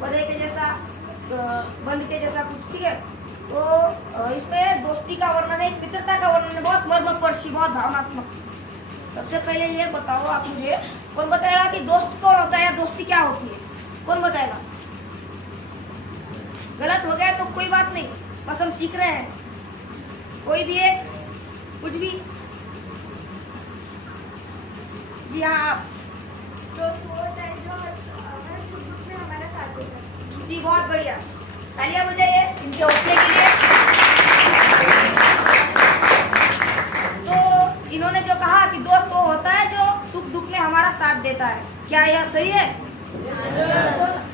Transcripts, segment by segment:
बधे के जैसा, बंध के जैसा कुछ, ठीक है। तो इसमें दोस्ती का वर्णन है, मित्रता का वर्णन है, बहुत मर्मस्पर्शी, बहुत भावनात्मक। सबसे पहले ये बताओ आप मुझे, कौन बताएगा कि दोस्त कौन होता है या दोस्ती क्या होती है? कौन बताएगा? गलत हो गया तो कोई बात नहीं, बस हम सीख रहे हैं। कोई भी एक, कुछ भी। जी हाँ, आप। दोस्त वो होता है जो हर सुख दुख में हमारा साथ देता है। जी बहुत बढ़िया, तालियां बजाइए इनके हौसले के लिए। तो इन्होंने जो कहा कि दोस्त वो होता है जो सुख दुख में हमारा साथ देता है, क्या यह सही है?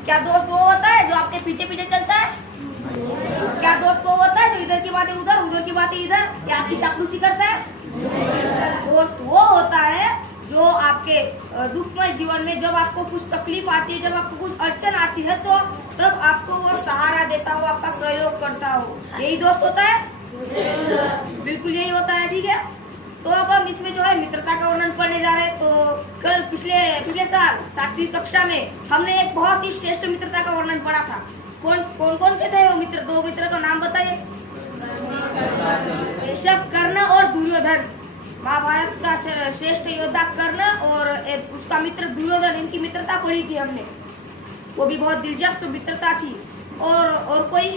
क्या दोस्त वो होता है जो आपके पीछे पीछे चलता है? क्या दोस्त वो होता है जो इधर की बातें उधर, उधर की बातें इधर, या आपकी चापलूसी करता है? दोस्त वो होता है जो आपके दुखमय जीवन में जब आपको कुछ तकलीफ आती है, जब आपको कुछ अड़चन आती है, तो तब आपको वो सहारा देता हो, आपका सहयोग करता हो। यही दोस्त होता है, बिल्कुल यही होता है, ठीक है। तो अब हम इसमें जो है मित्रता का वर्णन पढ़ने जा रहे हैं। तो कल पिछले साल 7वीं कक्षा में हमने एक बहुत ही श्रेष्ठ मित्रता का वर्णन पढ़ा था। कौन से थे वो मित्र? 2 मित्र का नाम बताइए। ऋषभ, कर्ण और दुर्योधन। महाभारत का श्रेष्ठ योद्धा कर्ण और उसका मित्र दुर्योधन, इनकी मित्रता पढ़ी थी हमने। वो भी बहुत दिलचस्प मित्रता थी। और कोई?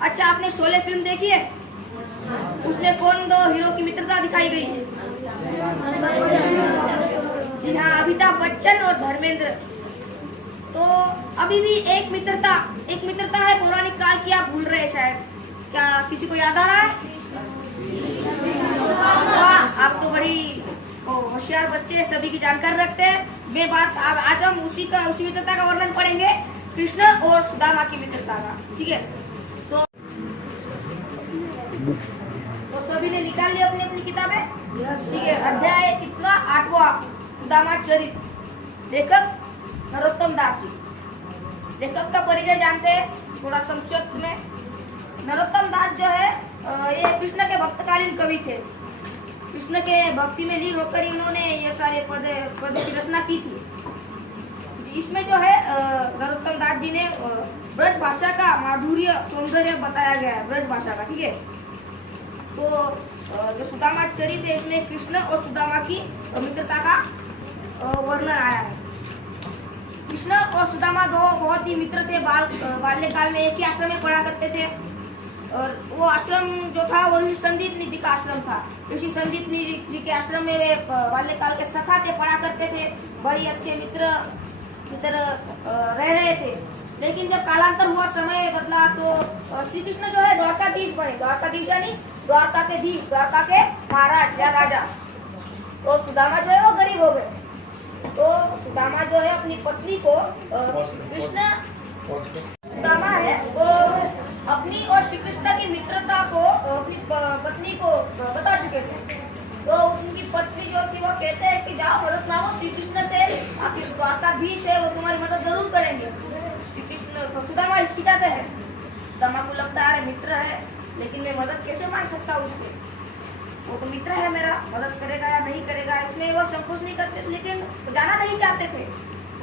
अच्छा, आपने शोले फिल्म देखी है? उसमें कौन 2 हीरो की मित्रता दिखाई गई? जी हाँ, अमिताभ बच्चन और धर्मेंद्र। तो अभी भी एक मित्रता है पौराणिक काल की, आप भूल रहे हैं शायद। क्या किसी को याद आ रहा है? आप तो बड़ी होशियार बच्चे हैं, सभी की जानकारी रखते हैं। आज हम उसी मित्रता का वर्णन पढ़ेंगे, कृष्ण और सुदामा की मित्रता का, ठीक है। तो सभी ने निकाल लिया अपनी अपनी किताबें? ठीक है। अध्याय कितना? 8वां, सुदामा चरित। लेखक नरोत्तम दास जी। लेखक का परिचय जानते हैं थोड़ा संक्षिप्त में। नरोत्तम दास जो है ये कृष्ण के भक्तकालीन कवि थे। कृष्ण के भक्ति में लीन होकर इन्होंने ये सारे पद की रचना की थी। इसमें जो है नरोत्तम दास जी ने ब्रज भाषा का माधुर्य सौंदर्य बताया गया है, ब्रज भाषा का, ठीक है। तो जो सुदामा चरित है, इसमें कृष्ण और सुदामा की मित्रता का वर्णन आया है। कृष्ण और सुदामा 2 बहुत ही मित्र थे। बाल्यकाल में एक ही आश्रम में पढ़ा करते थे। और वो आश्रम जो था वो ऋषि संदीपनी जी का आश्रम था। ऋषि संदीपनी जी के आश्रम में वे बाल्यकाल के सखा थे, पढ़ा करते थे, बड़ी अच्छे मित्र की तरह रह रहे थे। लेकिन जब कालांतर हुआ, समय बदला, तो श्री कृष्ण जो है द्वारकाधीश बने। द्वारकाधीश यानी द्वारका के धीश, द्वारका के महाराज या राजा। और सुदामा जो है वो गरीब हो गए। तो सुदामा जो है अपनी पत्नी को कृष्ण, सुदामा है वो अपनी और श्री कृष्ण की मित्रता को अपनी पत्नी को बता चुके थे। तो उनकी पत्नी जो थी वो कहते हैं कि जाओ मदद मांगो श्री कृष्ण से, आपके द्वारकाधीश है वो तुम्हारी मदद जरूर करेंगे। श्री कृष्ण तो सुदामा हिचकिचाते हैं। सुदामा को लगता है मित्र है, लेकिन मैं मदद कैसे मांग सकता हूँ उससे? वो तो मित्र है मेरा, मदद करेगा या नहीं करेगा इसमें वो संकोच नहीं करते, लेकिन जाना नहीं चाहते थे।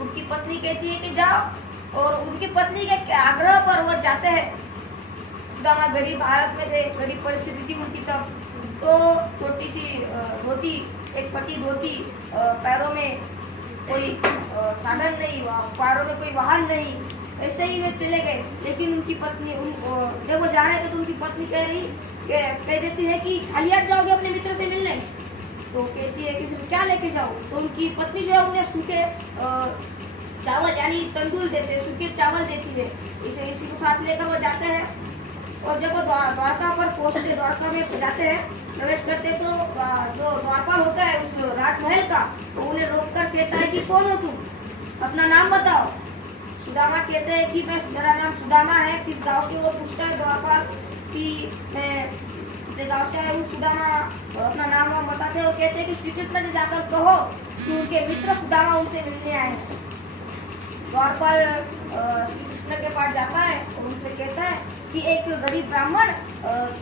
उनकी पत्नी कहती है कि जाओ, और उनकी पत्नी के आग्रह पर वो जाते हैं। सुदामा गरीब हालत में थे, गरीब परिस्थिति थी उनकी तब। तो छोटी सी धोती, एक फटी धोती, पैरों में कोई साधन नहीं, पैरों में कोई वाहन नहीं, ऐसे ही वे चले गए। लेकिन उनकी पत्नी जब वो जा रहे थे तो उनकी पत्नी कह देती है कि खाली हाथ जाओगे अपने मित्र से मिलने? तो कहती है कि फिर क्या लेके जाओ? तो उनकी पत्नी जो है उन्हें सूखे चावल यानी तंदूर देते, सूखे चावल देती है। इसी को साथ लेकर वो जाते हैं। और जब वो द्वारका पर पहुंचते, द्वारका में जाते हैं, प्रवेश करते, तो जो द्वारपाल होता है उस राजमहल का, वो उन्हें रोककर कहता है कि कौन हो तुम, अपना नाम बताओ। सुदामा कहते हैं कि मेरा नाम सुदामा है। किस गांव के? वो पूछता है द्वारपाल कि मैं अपने गांव से आया हूँ। सुदामा अपना नाम बताते हैं। वो कहते हैं कि श्री कृष्ण ने जाकर कहो कि उनके मित्र सुदामा उनसे मिलने आए हैं। द्वारपाल श्री कृष्ण के पास जाता है और उनसे कहता है कि एक गरीब ब्राह्मण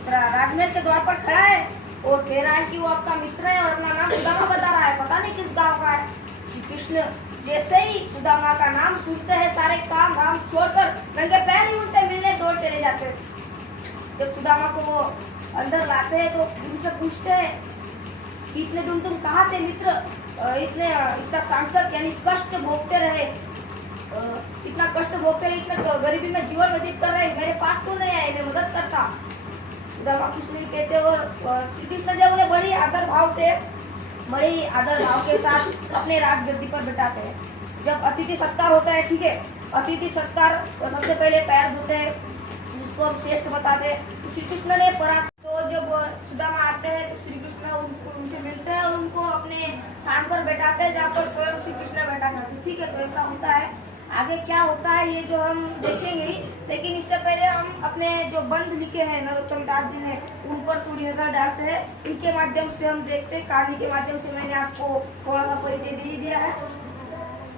राजमहल के द्वार पर खड़ा है और कह रहा है कि वो आपका मित्र है और अपना नाम सुदामा बता रहा है, पता नहीं किस गांव का है। श्री कृष्ण जैसे ही सुदामा का नाम सुनते हैं सारे काम धाम छोड़कर नंगे पैर ही उनसे मिलने दौड़ चले जाते हैं। जब सुदामा को वो अंदर लाते हैं तो उनसे पूछते हैं कि इतने दिन तुम कहाँ थे मित्र, इतना सांसद यानी कष्ट भोगते रहे, इतना कष्ट भोगते रहे, इतना गरीबी में जीवन व्यतीत कर रहे, मेरे पास क्यों नहीं आए, मैं मदद करता। सुदामा कुछ नहीं कहते और श्री कृष्ण जब उन्हें बड़ी आदर भाव के साथ अपने राजगद्दी पर बिठाते हैं। जब अतिथि सत्कार होता है, ठीक है, अतिथि सत्कार तो सबसे पहले पैर धोते हैं, जिसको हम श्रेष्ठ बताते हैं। श्री कृष्ण ने तो जब सुदामा आते हैं तो श्री कृष्ण उनसे मिलते हैं और उनको अपने स्थान पर बैठाते हैं जहाँ पर स्वयं श्री कृष्ण बैठा करते हैं, ठीक है। तो ऐसा होता है, आगे क्या होता है ये जो हम देखेंगे ही, लेकिन इससे पहले हम अपने जो बंद लिखे हैं नरोत्तम दास जी ने उन पर थोड़ी नजर डालते हैं। इनके माध्यम से हम देखते हैं, कहानी के माध्यम से मैंने आपको थोड़ा सा परिचय दे दिया है।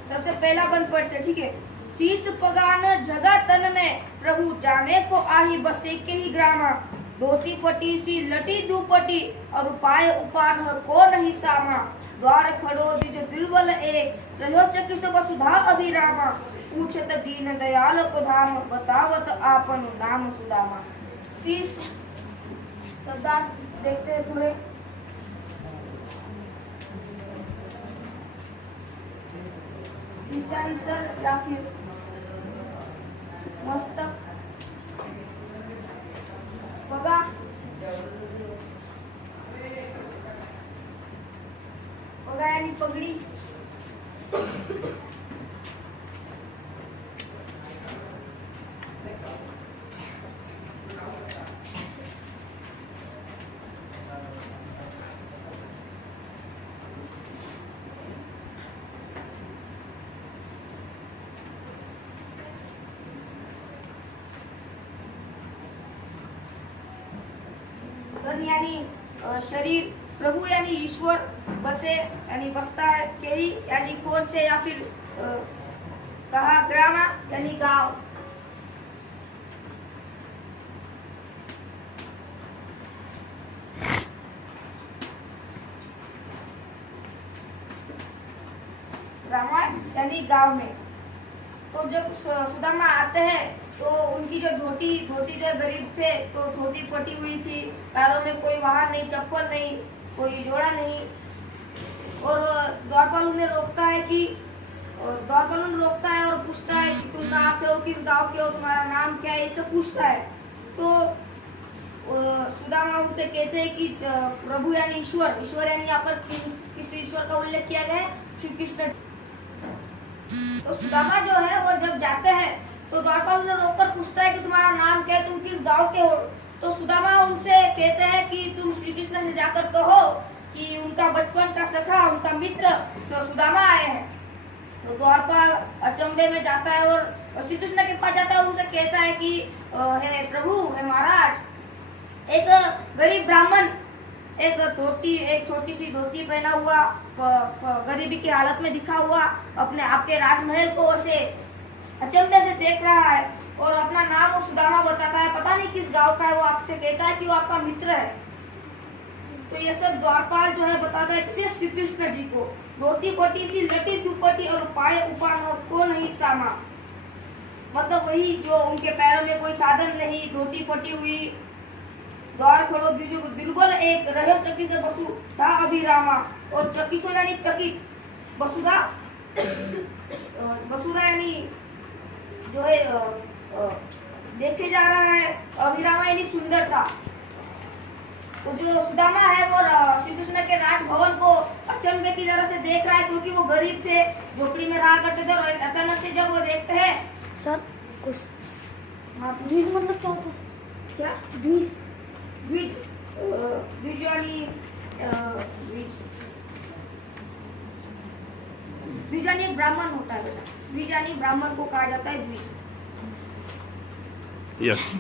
सबसे पहला बंद पढ़ते, ठीक है। शीश पगान जगा तन में प्रभु जाने को आही बसे के ही ग्रामा, धोती फटी सी लटी दुपटी और उपाय उपान को नहीं सामा, द्वार खड़ो द्विज दुर्बल एक रहो चकिस वसुधा अभिरामा, पूछत दीन दयाल को धाम बतावत आपन नाम सुदामा। शीश शब्दार्थ देखते हैं थोड़े। शीशा सर या फिर मस्तक, पगा, पगा यानी पगड़ी, यानी शरीर, प्रभु यानी ईश्वर, बसे यानी बसता है, केही यानी कौन से या फिर कहा, ग्रामा यानी गांव। ग्रामा यानी गांव में। तो जब सुदामा आते हैं तो उनकी जो धोती जो गरीब थे तो धोती फटी हुई थी, पैरों में कोई वाहन नहीं, चप्पल नहीं, कोई जोड़ा नहीं। और द्वारपाल उन्हें रोकता है और पूछता है कि तुम कहाँ से हो, किस गांव के हो, तुम्हारा नाम क्या है, ये सब पूछता है। तो सुदामा उनसे कहते हैं कि प्रभु यानी ईश्वर यानी यहाँ पर किस ईश्वर का उल्लेख किया गया है, श्री कृष्ण। तो सुदामा जो है वो जब जाते हैं तो द्वारपाल उन्हें रोककर पूछता है कि तुम्हारा नाम क्या है, तुम किस गांव के हो। तो सुदामा उनसे कहते हैं कि तुम श्री कृष्ण से जाकर कहो कि उनका बचपन का सखा, उनका मित्र सुदामा आए हैं। तो द्वारपाल अचंभे में जाता है और श्री कृष्ण के पास जाता है, उनसे कहता है कि हे प्रभु, हे महाराज, एक गरीब ब्राह्मण एक छोटी सी धोती पहना हुआ, गरीबी की हालत में दिखा हुआ अपने आपके राजमहल को उसे अचंभे से देख रहा है और अपना नाम वो सुदामा बताता है, पता नहीं किस गांव का है। वो आपसे कहता है कि वो आपका मित्र है। तो ये सब द्वारपाल जो है बताता है किसे, श्री कृष्ण जी को। धोती फटी सी लटी दुपटी और पाए उपान को नहीं सामा, मतलब वही जो उनके पैरों में कोई साधन नहीं, धोती फटी हुई, द्वार खड़ो दुर्बल एक रहो चकी से वसुधा अभिरामा, और चकिसो यानी चकित, वसुधा यानी जो है देखे जा रहा है, अभिरामा यानी सुंदर था। तो जो सुदामा है वो श्री कृष्ण के राजभवन को अचंभे की तरह से देख रहा है, क्योंकि वो गरीब थे, झोपड़ी में रहा करते थे। और अचानक से जब वो देखते हैं, सर कुछ द्विज मतलब क्या होता है? क्या द्विज यानी द्विज यानी एक ब्राह्मण होता है बेटा, द्विज यानी ब्राह्मण को कहा जाता है द्विज। यस।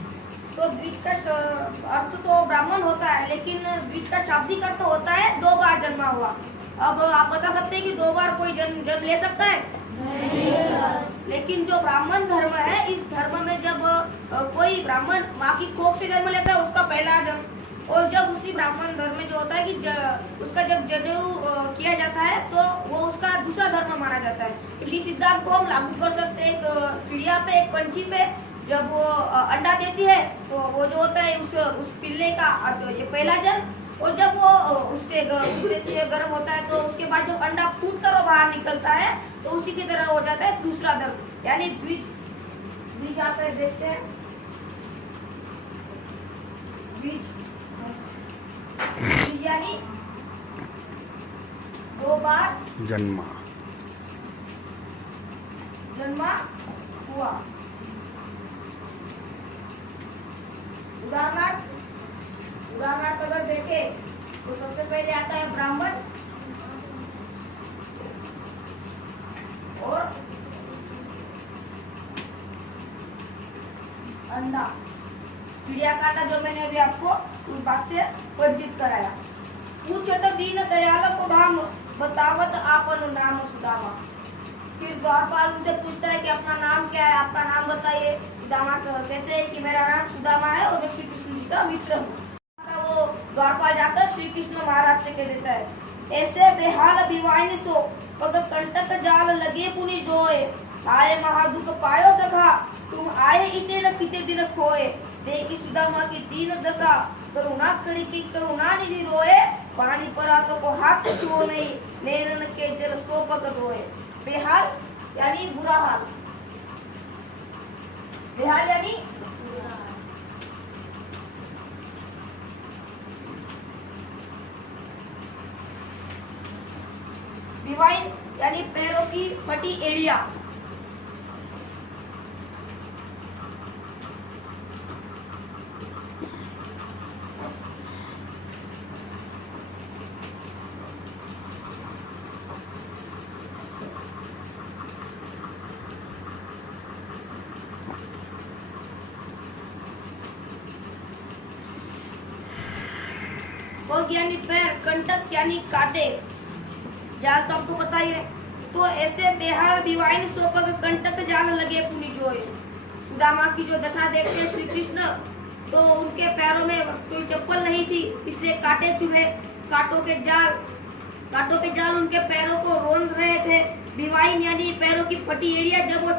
तो द्विज का अर्थ तो ब्राह्मण होता है, लेकिन द्विज का शाब्दिक अर्थ होता है 2 बार जन्मा हुआ। अब आप बता सकते हैं कि 2 बार कोई जन्म ले सकता है? नहीं। लेकिन जो ब्राह्मण धर्म है, इस धर्म में जब कोई ब्राह्मण माँ की कोख से जन्म लेता है, उसका पहला जन्म और जब उसी ब्राह्मण धर्म में जो होता है कि उसका जब जनेऊ किया जाता है तो वो उसका दूसरा धर्म माना जाता है। इसी सिद्धांत को हम लागू कर सकते हैं एक चिड़िया पे, एक पंछी पे। जब वो अंडा देती है तो वो जो होता है उस पिल्ले का जो ये पहला जन्म, और जब वो उससे दूध देती है, गर्म होता है, तो उसके बाद जो अंडा फूट कर वो बाहर निकलता है तो उसी की तरह हो जाता है दूसरा धर्म, यानी द्विज। द्विज यहाँ पे देखते हैं, द्विज यानी दो बार जन्मा हुआ। उदाहरणार्थ अगर देखें तो सबसे पहले आता है ब्राह्मण और अंडा। चिड़िया का अंडा जो मैंने अभी आपको उस बात से परिचित कराया। पूछो तो दीन दयाल को धाम, बतावत आपन नाम सुदामा। फिर द्वारपाल उनसे पूछता है कि अपना नाम क्या है, आपका नाम बताइए। सुदामा कहते हैं कि मेरा नाम सुदामा है और मैं श्री कृष्ण जी का मित्र हूँ। वो द्वारपाल जाकर श्री कृष्ण महाराज से कह देता है, ऐसे बेहाल विवाहिनी सो पग कंटक जाल लगे पुनि जोए, आए महादुख पायो सखा, तुम आए इते न किते दिन खोए। देखी सुदामा की दीन दशा, करुणा करी की करुणा निधि रोए, पानी परा तो को हाथ छुओ नहीं, नैनन के जल सो पग धोए। बेहाल यानी बुरा हाल, बेहाल यानी विवाइन यानी पैरों की फटी एड़िया। यानी पैर, कंटक यानी काटे, जाल तो आपको पता ही है। तो ऐसे बेहाल विवाइन सोपग कंटक जाल लगे पुनि जोए। सुदामा की जो दशा देखते श्री कृष्ण, तो उनके पैरों में कोई चप्पल नहीं थी, इसलिए काटे चुभे, कांटों के जाल उनके पैरों को रोंद रहे थे। विवाइन यानी पैरों की फटी एड़िया, जब वो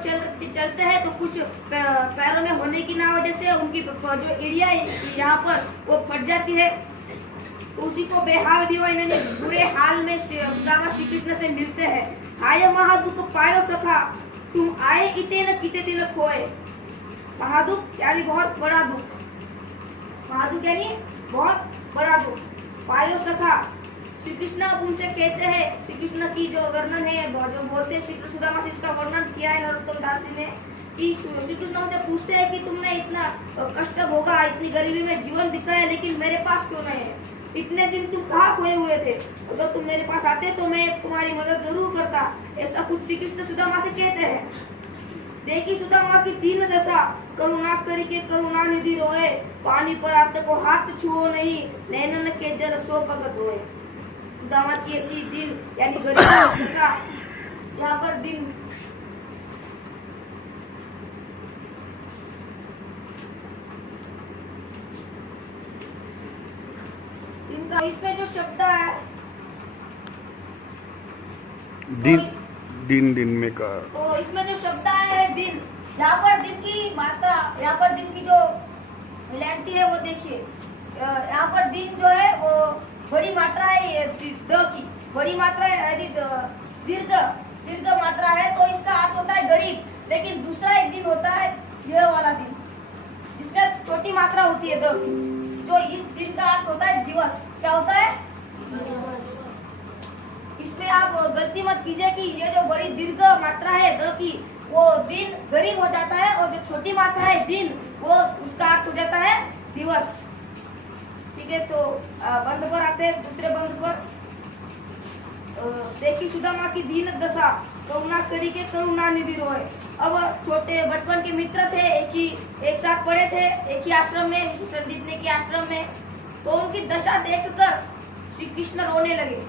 चलते हैं तो कुछ पैरों में होने की ना वजह से उनकी जो एड़िया यहाँ पर वो फट जाती है, उसी को बेहाल विवाइन यानी बुरे हाल में सुदामा श्री कृष्ण से मिलते हैं। आय महादुख पायो सखा, तुम आए इते न किते दिन खोए। महादुख यानी बहुत बड़ा दुख, महादुख यानी बहुत बड़ा दुख। पायो सखा, श्री कृष्ण अब उनसे कहते हैं, श्री कृष्ण की जो वर्णन है, जो बोलते हैं श्री कृष्ण सुदामा से, इसका वर्णन किया है नरोत्तम दास जी ने, कि श्री कृष्ण उनसे पूछते हैं कि तुमने इतना कष्ट भोगा, इतनी गरीबी में जीवन बिताया, लेकिन मेरे पास क्यों नहीं है? इतने दिन तुम कहाँ खोए हुए थे? अगर तुम मेरे पास आते तो मैं तुम्हारी मदद जरूर करता। ऐसा कुछ श्री कृष्ण सुदामा से कहते हैं। देखी सुदामा की दीन दशा, करुणा करके करुणा निधि रोए, पानी पर आते को हाथ छुओ नहीं, नैनन के जल सो पग धोए। सुदामा की ऐसी दिन यानी गरीब दशा, यहाँ पर दिन इसमें जो शब्द है दिन में का, तो इसमें जो शब्द है दिन, यहाँ पर दिन की मात्रा, यहाँ पर दिन की जो मिलानिटी है वो देखिए। यहाँ पर दिन जो है वो बड़ी मात्रा है, द की बड़ी मात्रा है, दीर्घ मात्रा है, तो इसका अर्थ होता है गरीब। लेकिन दूसरा एक दिन होता है यह वाला दिन, जिसमें छोटी मात्रा होती है द की, तो इस दिन का अर्थ होता है दिवस। क्या होता है? इसमें आप गलती मत कीजिए कि ये जो बड़ी दीर्घ मात्रा है द की, वो दिन गरीब हो जाता है, और जो छोटी मात्रा है दिन, वो उसका अर्थ हो जाता है दिवस। ठीक है, तो बंद पर आते हैं, दूसरे बंद पर। देखी सुदामा की दीन दशा, करुणा करी के करुणा निधि रोए। अब छोटे बचपन के मित्र थे, एक साथ पढ़े थे, एक ही आश्रम में, संदीप ने के आश्रम में, तो उनकी दशा देखकर श्री कृष्ण रोने लगे।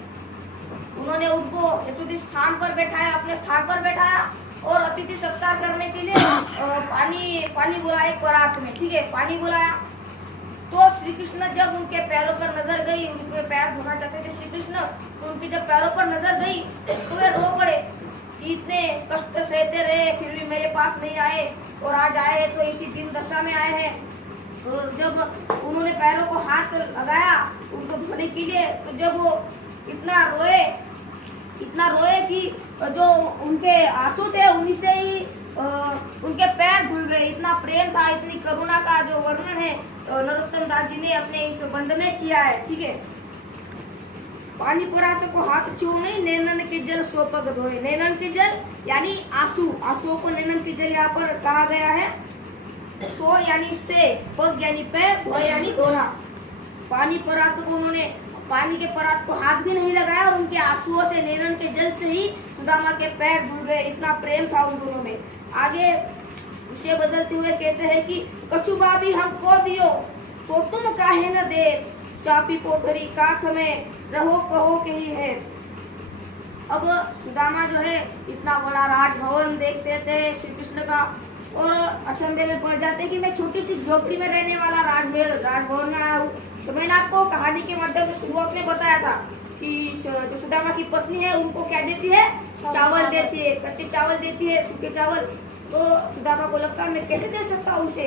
उन्होंने उनको यथोचित स्थान पर बैठाया, अपने स्थान पर बैठाया, और अतिथि सत्कार करने के लिए पानी बुलाया एक परात में। ठीक है, पानी बुलाया, तो श्री कृष्ण जब उनके पैरों पर नजर गई, उनके पैर धोना चाहते थे श्री कृष्ण, तो उनकी जब पैरों पर नजर गई तो वे रो पड़े कि इतने कष्ट सहते रहे फिर भी मेरे पास नहीं आए, और आज आए तो इसी दिन दशा में आए हैं। और जब उन्होंने पैरों को हाथ लगाया उनको धोने के लिए, तो जब वो इतना रोए कि जो उनके आंसू थे उन्हीं से ही उनके पैर धुल गए। इतना प्रेम था, इतनी करुणा का जो वर्णन है नरोत्तम दास जी ने अपने इस बंध में किया है। ठीक है, पानी परात को हाथ छू नहीं, नैनन के जल सो पग धोए। नैनन के जल यानी आंसू, आंसुओं को नैनन के जल यहाँ पर कहा गया है। सो यानी से, पग यानी पैर, धोए यानी धोना। पानी परात को उन्होंने पानी के परात को हाथ भी नहीं लगाया और उनके आंसुओं से, नैनन के जल से ही सुदामा के पैर धुल गए। इतना प्रेम था उन दोनों में। आगे विषय बदलते हुए कहते हैं कि कछु भाभी हमको दियो तो तुम काहे न दे, चापी कोठरी काख में रहो कहो के ही है। अब सुदामा जो है इतना बड़ा राजभवन देखते थे श्री कृष्ण का, और अचंभे में पड़ जाते कि मैं छोटी सी झोपड़ी में रहने वाला राजभवन में आया हूँ। तो मैंने आपको कहानी के माध्यम से शुरुआत में बताया था कि जो सुदामा की पत्नी है उनको क्या देती है, चावल देती है, कच्चे चावल देती है, सूखे चावल। तो सुदामा को लगता है मैं कैसे दे सकता हूँ उसे,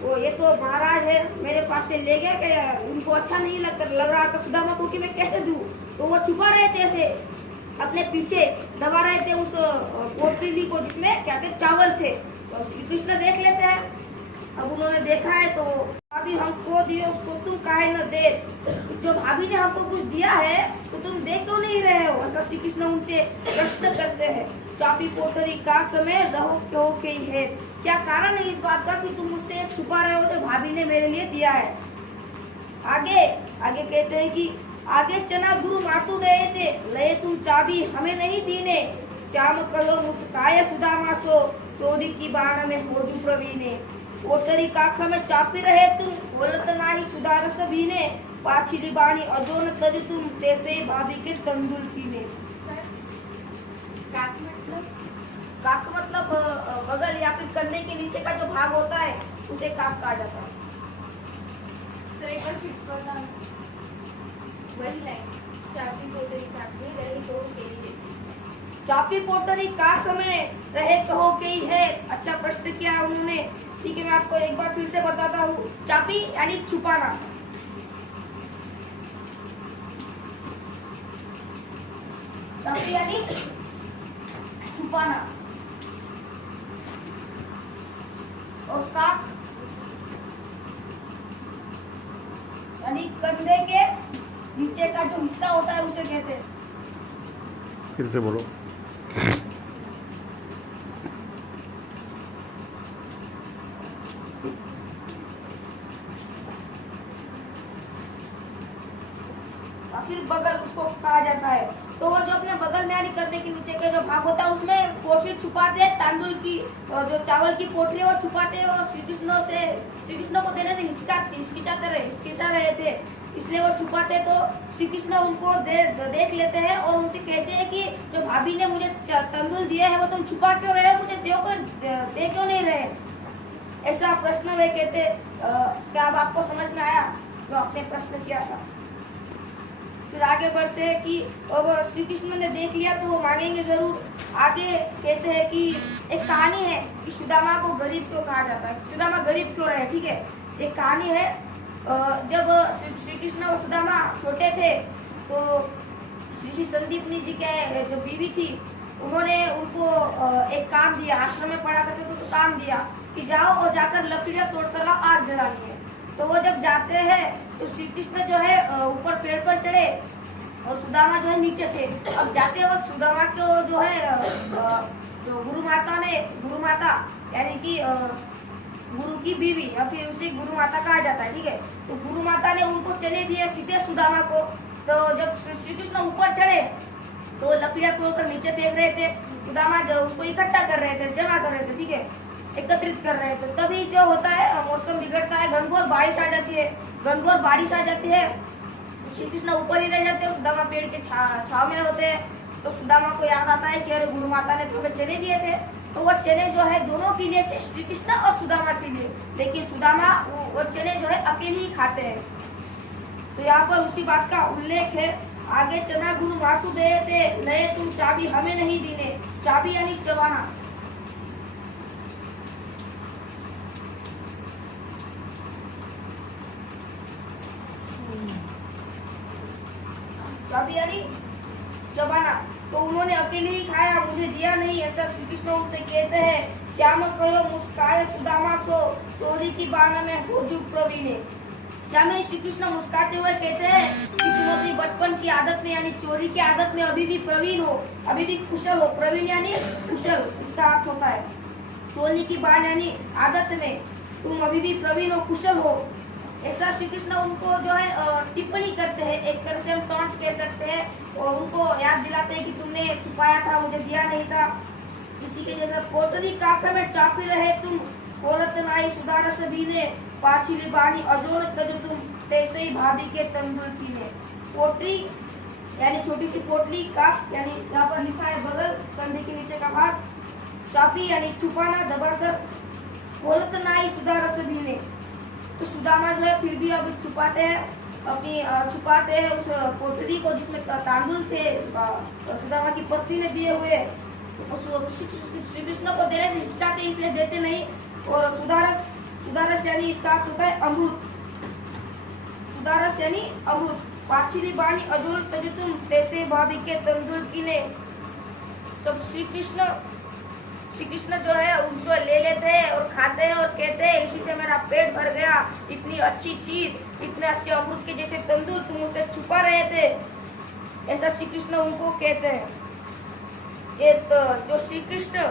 वो ये तो महाराज है मेरे पास से ले गया, क्या उनको अच्छा नहीं लग रहा था सुदामा को कि मैं कैसे दूँ। तो वो छुपा रहे थे ऐसे, अपने पीछे दबा रहे थे उस पोटली को जिसमें क्या थे, चावल थे। तो श्री कृष्ण देख लेते हैं। अब उन्होंने देखा है तो भाभी हमको दियो उसको तुम काहे न दे, जो भाभी ने हमको कुछ दिया है तो तुम दे क्यों नहीं रहे हो, ऐसा श्री कृष्ण उनसे प्रश्न करते हैं। चापी पोटरी काख में रहो क्यों के है, क्या कारण है इस बात का कि तुम मुझसे छुपा रहे हो जो भाभी ने मेरे लिए दिया है। आगे कहते हैं कि आगे चना गुरु मातु गए थे, लये तुम चाबी हमें नहीं दीने, श्याम कलो मुस्काए सुदामा सो, चोरी की बाण में होजू प्रवीणे। कोठरी काख में चापी रहे तुम, बोलत नाही सुदारस भीने, पाछिली बाणी अजोन तज तुम, तैसे भाभी के तंदुल कीने। काक मतलब बगल या फिर कंधे के नीचे का जो भाग होता है उसे काक कहा जाता है। सर एक बार फिर से बताना। वही लाइन, चापी पोटरी काख में रहे कहो के ही है। चापी पोटरी काख में रहे कहो के ही है। अच्छा प्रश्न किया उन्होंने। ठीक है, मैं आपको एक बार फिर से बताता हूँ। चापी यानी छुपाना, चापी यानी छुपाना, और काख यानी कंधे के नीचे का जो हिस्सा होता है उसे कहते हैं। फिर से बोलो। फिर बगल उसको कहा जाता है। तो वो जो अपने बगल में यानी कंधे के नीचे का जो भाग होता है उसमें पोटली छुपाते हैं, तांदुल की जो चावल की पोटली वो छुपाते हैं, और श्री कृष्ण को देने से हिचकिचा रहे थे, इसलिए वो छुपाते। तो श्री कृष्ण उनको देख लेते हैं और उनसे कहते हैं कि जो भाभी ने मुझे तंदुल दिए है वो तुम छुपा क्यों रहे हो, मुझे दे क्यों नहीं रहे, ऐसा प्रश्न वे कहते। क्या अब आपको समझ में आया जो आपने प्रश्न किया था। फिर आगे बढ़ते हैं कि अब श्री कृष्ण ने देख लिया तो वो मांगेंगे जरूर। आगे कहते हैं कि एक कहानी है कि सुदामा को गरीब क्यों कहा जाता है, सुदामा गरीब क्यों रहे। ठीक है, एक कहानी है। जब श्री कृष्ण और सुदामा छोटे थे तो श्री संदीपनी जी के जो बीवी थी उन्होंने उनको एक काम दिया, आश्रम में पढ़ा करते तो काम दिया कि जाओ और जाकर लकड़ियां तोड़कर लाओ, आग जलानी है। तो वो जब जाते हैं तो श्री कृष्ण जो है ऊपर पेड़ पर चढ़े और सुदामा जो है नीचे थे। अब जाते वक्त सुदामा को जो है जो गुरु माता यानी कि गुरु की बीवी या फिर उसे गुरु माता कहा जाता है। ठीक है, तो गुरु माता ने उनको चले दिया किसे, सुदामा को। तो जब श्री कृष्ण ऊपर चढ़े तो लकड़ियां तोड़कर नीचे फेंक रहे थे, सुदामा जो उसको इकट्ठा कर रहे थे, जमा कर रहे थे। ठीक है, एकत्रित कर रहे थे। तभी जो होता है मौसम बिगड़ता है, घनघोर बारिश आ जाती है। तो श्री कृष्ण ऊपर ही रह जाते हैं, सुदामा पेड़ के छाव में होते हैं। तो सुदामा को याद आता है कि अरे गुरु माता ने तो हमें चले दिए थे, तो वो चने जो है दोनों के लिए थे, श्री कृष्ण और सुदामा के लिए। लेकिन सुदामा वो चने जो है अकेले ही खाते हैं। तो यहाँ पर उसी बात का उल्लेख है। आगे चना गुरु मातु दे थे नए तुम चाबी हमें नहीं दीने। चाबी यानी चबाना। चाबी यानी चबाना। तो उन्होंने अकेले ही खाया, मुझे दिया नहीं, ऐसा श्री कृष्ण उनसे कहते हैं। श्याम कहो मुस्काए सुदामा सो चोरी की बाना में होजू प्रवीण। श्याम श्री कृष्ण मुस्काते हुए कहते हैं कि तुम अपनी बचपन की आदत में यानी चोरी की आदत में अभी भी प्रवीण हो, अभी भी कुशल हो। प्रवीण यानी कुशल, इसका अर्थ होता है चोरी की बान यानी आदत में तुम अभी भी प्रवीण हो, कुशल हो। ऐसा श्री कृष्ण उनको जो है टिप्पणी करते हैं, एक तरह से हम टॉन्ट कह सकते हैं, और उनको याद दिलाते हैं कि तुमने छुपाया था, मुझे दिया नहीं था। इसी के जैसा पोटरी काका में चापी रहे तुम औरत नाई सुधार सभी ने पाछिली बानी अजोड़ तज तुम तैसे ही भाभी के तंदुल की ने। पोटरी यानी छोटी सी पोटली, काक यानी यहाँ पर लिखा है बगल, कंधे के नीचे का भाग। चापी यानी छुपाना, दबाकर। औरत नाई सुधार सभी ने, तो सुदामा जो है फिर भी अब छुपाते हैं उस पोटली को जिसमें तांदुल थे सुदामा की पत्नी ने दिए हुए। श्री कृष्ण को देने से हिचकाते इसलिए देते नहीं। और सुधारस यानी इसका अर्थ होता है अमृत। सुधारस यानी अमृत। पाछिली बानी अजोल तज तुम तैसे भाभी के तंदुल की ने। सब श्री कृष्ण जो है उनको ले लेते हैं और खाते हैं और कहते हैं इसी से मेरा पेट भर गया। इतनी अच्छी चीज, इतने अच्छे अमृत के जैसे तंदूर तुम उसे छुपा रहे थे, ऐसा श्री कृष्ण उनको कहते हैं। ये तो जो श्री कृष्ण,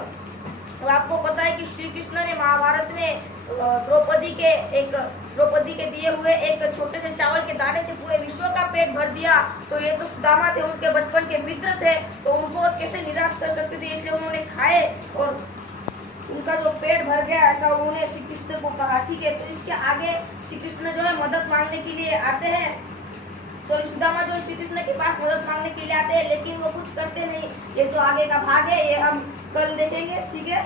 तो आपको पता है कि श्री कृष्ण ने महाभारत में द्रौपदी के दिए हुए एक छोटे से चावल के दाने से पूरे विश्व का पेट भर दिया। तो ये तो सुदामा थे, उनके बचपन के मित्र थे, तो उनको कैसे निराश कर सकते थे, इसलिए उन्होंने खाए और उनका जो पेट भर गया, ऐसा उन्होंने श्री कृष्ण को कहा। ठीक है, तो इसके आगे श्री कृष्ण जो है मदद मांगने के लिए आते हैं। सुदामा जो श्री कृष्ण के पास मदद मांगने के लिए आते हैं, लेकिन वो कुछ करते नहीं। ये जो आगे का भाग है ये हम कल देखेंगे। ठीक है।